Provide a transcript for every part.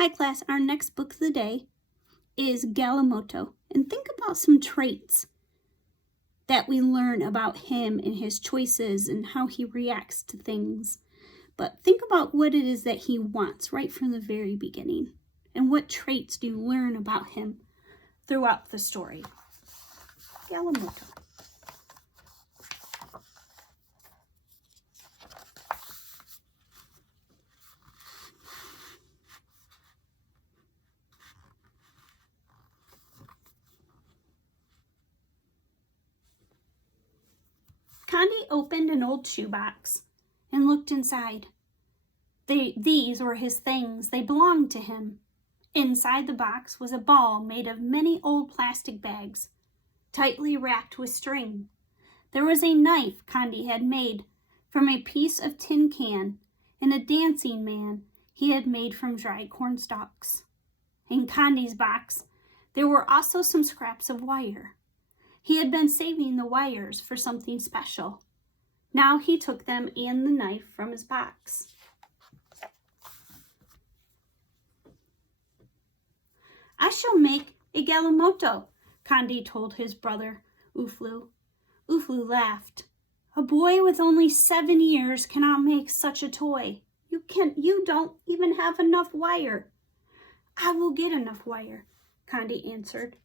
Hi class, our next book of the day is Galimoto. And think about some traits that we learn about him and his choices and how he reacts to things. But think about what it is that he wants right from the very beginning. And what traits do you learn about him throughout the story? Galimoto. Condi opened an old shoebox and looked inside. These were his things. They belonged to him. Inside the box was a ball made of many old plastic bags, tightly wrapped with string. There was a knife Condi had made from a piece of tin can and a dancing man he had made from dried corn stalks. In Condi's box, there were also some scraps of wire. He had been saving the wires for something special. Now he took them and the knife from his box. I shall make a Galimoto, Condi told his brother, Uflu. Uflu laughed. A boy with only 7 years cannot make such a toy. You don't even have enough wire. I will get enough wire, Condi answered.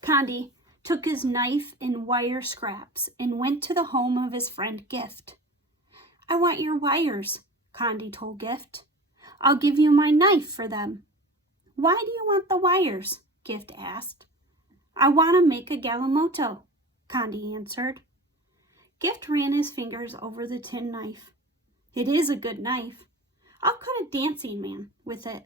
Condi took his knife and wire scraps and went to the home of his friend Gift. I want your wires, Condi told Gift. I'll give you my knife for them. Why do you want the wires? Gift asked. I want to make a Galimoto, Condi answered. Gift ran his fingers over the tin knife. It is a good knife. I'll cut a dancing man with it.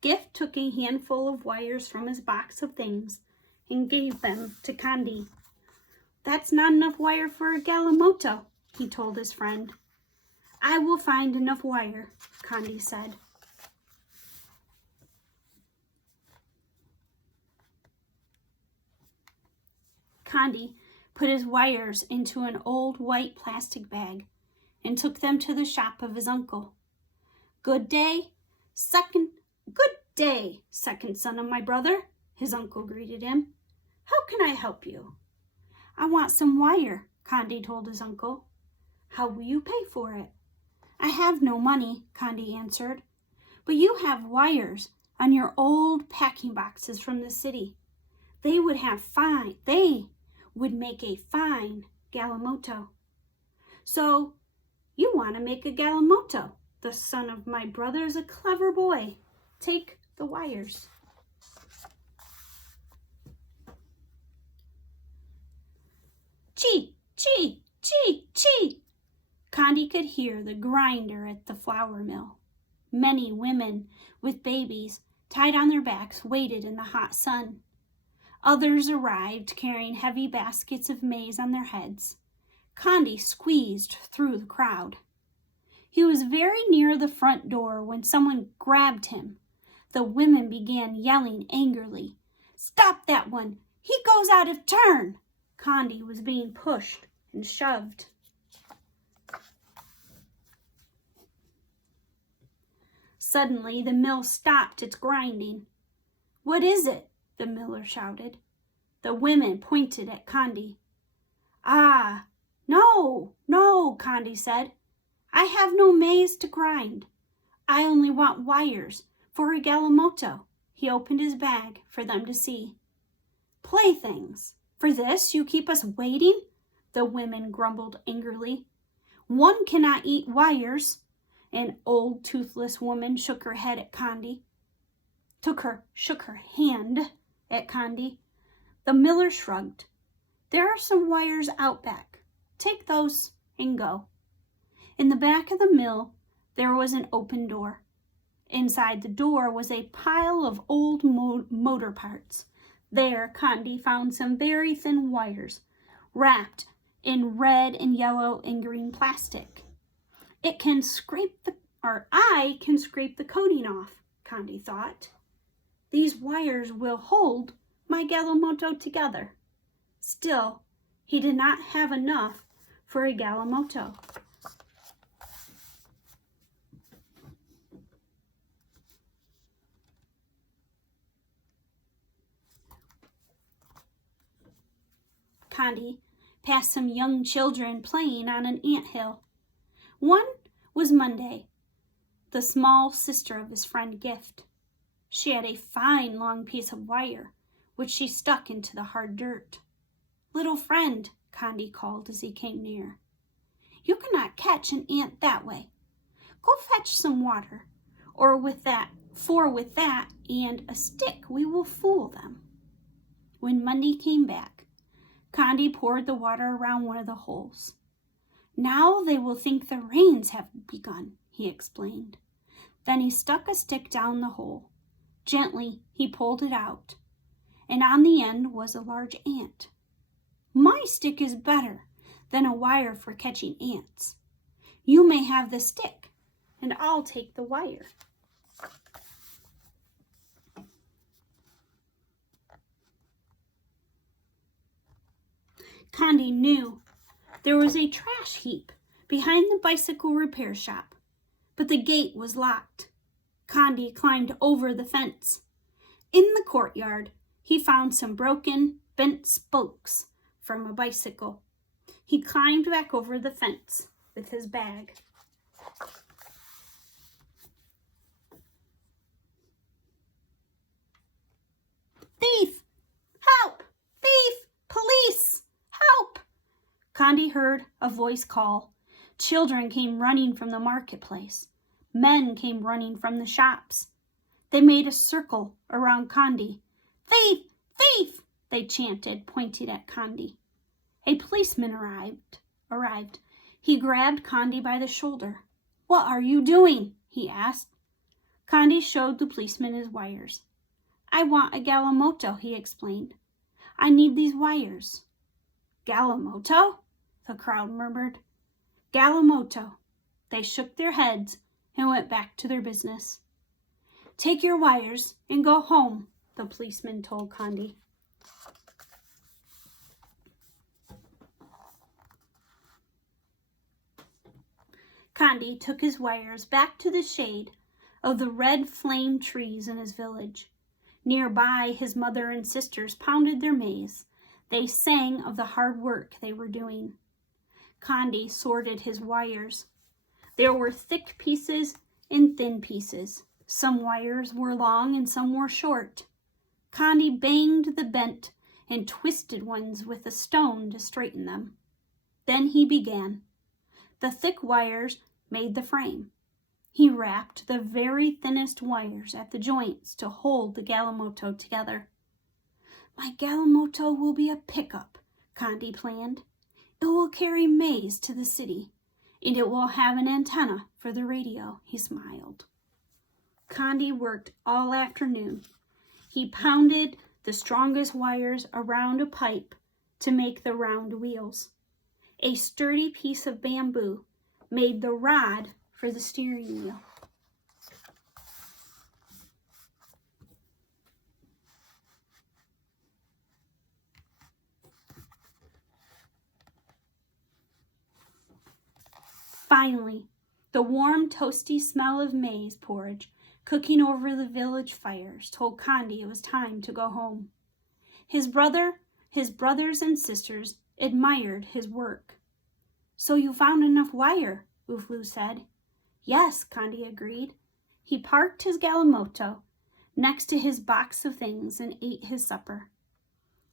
Gift took a handful of wires from his box of things and gave them to Condi. That's not enough wire for a Galimoto, he told his friend. I will find enough wire, Condi said. Condi put his wires into an old white plastic bag and took them to the shop of his uncle. Good day, second son of my brother, his uncle greeted him. How can I help you? I want some wire, Condi told his uncle. How will you pay for it? I have no money, Condi answered, but you have wires on your old packing boxes from the city. They would make a fine Galimoto. So you want to make a Galimoto? The son of my brother is a clever boy. Take the wires. Chee, chee, chee, chee. Condi could hear the grinder at the flour mill. Many women with babies tied on their backs waited in the hot sun. Others arrived carrying heavy baskets of maize on their heads. Condi squeezed through the crowd. He was very near the front door when someone grabbed him. The women began yelling angrily. Stop that one! He goes out of turn! Condi was being pushed and shoved. Suddenly, the mill stopped its grinding. What is it? The miller shouted. The women pointed at Condi. Ah, no, Condi said. I have no maize to grind. I only want wires for a Galimoto. He opened his bag for them to see. Playthings. For this you keep us waiting? The women grumbled angrily. One cannot eat wires. An old toothless woman shook her head at Condi. Shook her hand at Condi. The miller shrugged. There are some wires out back. Take those and go. In the back of the mill, there was an open door. Inside the door was a pile of old motor parts. There, Condi found some very thin wires, wrapped in red and yellow and green plastic. I can scrape the coating off, Condi thought. These wires will hold my Galimoto together. Still, he did not have enough for a Galimoto. Condi past some young children playing on an anthill. One was Monday, the small sister of his friend Gift. She had a fine long piece of wire, which she stuck into the hard dirt. "Little friend," Condi called as he came near, "you cannot catch an ant that way. Go fetch some water, or with that and a stick we will fool them." When Monday came back, Condi poured the water around one of the holes. "Now they will think the rains have begun," he explained. Then he stuck a stick down the hole. Gently he pulled it out, and on the end was a large ant. "My stick is better than a wire for catching ants. You may have the stick, and I'll take the wire." Condi knew there was a trash heap behind the bicycle repair shop, but the gate was locked. Condi climbed over the fence. In the courtyard, he found some broken, bent spokes from a bicycle. He climbed back over the fence with his bag. "Thief! Help! Thief! Police! Help!" Condi heard a voice call. Children came running from the marketplace. Men came running from the shops. They made a circle around Condi. "Thief! Thief!" they chanted, pointing at Condi. A policeman arrived. He grabbed Condi by the shoulder. "What are you doing?" he asked. Condi showed the policeman his wires. "I want a Galimoto," he explained. "I need these wires." "Galimoto?" the crowd murmured. "Galimoto." They shook their heads and went back to their business. "Take your wires and go home," the policeman told Condi. Condi took his wires back to the shade of the red flame trees in his village. Nearby, his mother and sisters pounded their maize. They sang of the hard work they were doing. Condi sorted his wires. There were thick pieces and thin pieces. Some wires were long and some were short. Condi banged the bent and twisted ones with a stone to straighten them. Then he began. The thick wires made the frame. He wrapped the very thinnest wires at the joints to hold the Galimoto together. "My Galimoto will be a pickup," Condi planned. "It will carry maize to the city, and it will have an antenna for the radio," he smiled. Condi worked all afternoon. He pounded the strongest wires around a pipe to make the round wheels. A sturdy piece of bamboo made the rod for the steering wheel. Finally, the warm, toasty smell of maize porridge cooking over the village fires told Condi it was time to go home. His brothers and sisters admired his work. "So you found enough wire," Uflu said. "Yes," Condi agreed. He parked his Galimoto next to his box of things and ate his supper.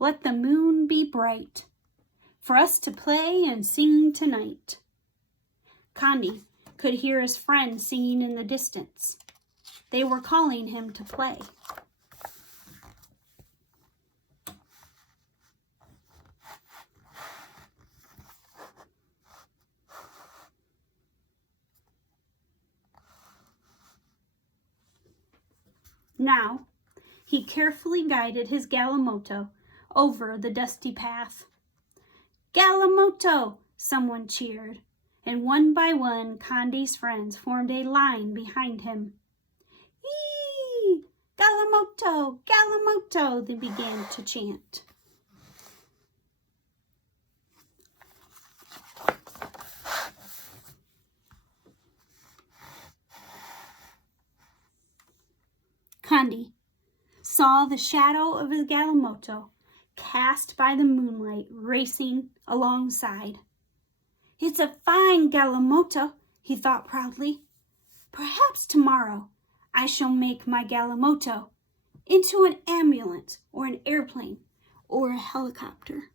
"Let the moon be bright for us to play and sing tonight." Condi could hear his friends singing in the distance. They were calling him to play. Now, he carefully guided his Galimoto over the dusty path. "Galimoto!" someone cheered, and one by one Condi's friends formed a line behind him. "Eee! Galimoto! Galimoto!" they began to chant. Condi saw the shadow of his Galimoto cast by the moonlight racing alongside. It's a fine Galimoto, he thought proudly. Perhaps tomorrow I shall make my Galimoto into an ambulance or an airplane or a helicopter.